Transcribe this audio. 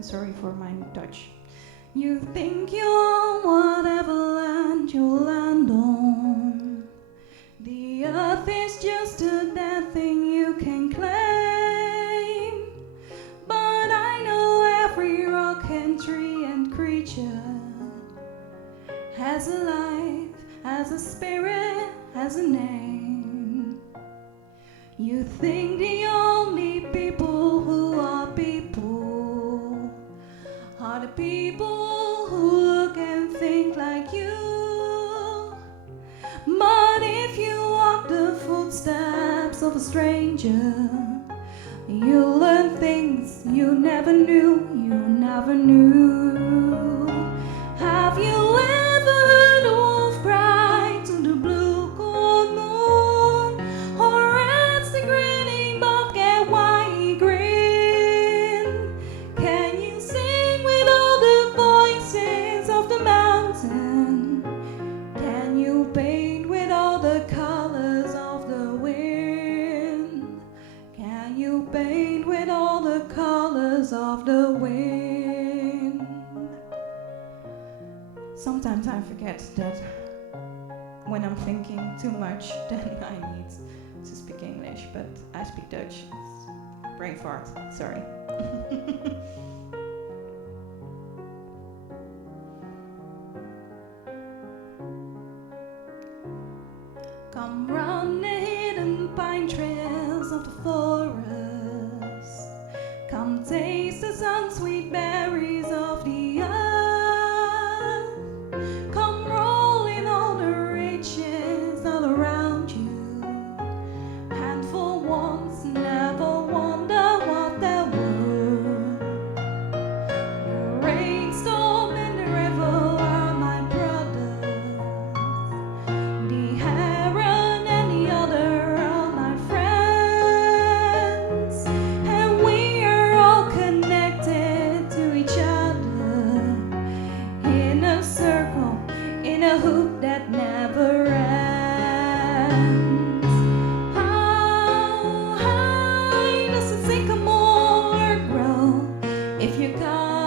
Sorry for my Dutch. You think you own whatever land you land on. The earth is just a dead thing you can claim. But I know every rock and tree and creature has a life, has a spirit, has a name. You think the only people who are people are the people who look and think like you. But if you walk the footsteps of a stranger, you'll learn things you never knew, you never knew. Have you ever heard a wolf cry to the blue cold moon? Or asked the grinning bobcat why he grinned? Can you sing with all the voices of the mountain? Can you paint with all the colors of the wind? Can you paint with all the colors of the wind? Sometimes I forget that when I'm thinking too much, then I need to speak English, but I speak Dutch. Brain fart, sorry. Come round the hidden pine trails of the forest. Come taste the sun-sweet berries of the earth. Come roll in all the riches all around you. And for once never wonder what there were. The rainstorm and the river are my brothers. The heron and the other are my friends. And we are all connected to each other in a circle, in a hoop that never ends. How high does the sycamore grow? If you come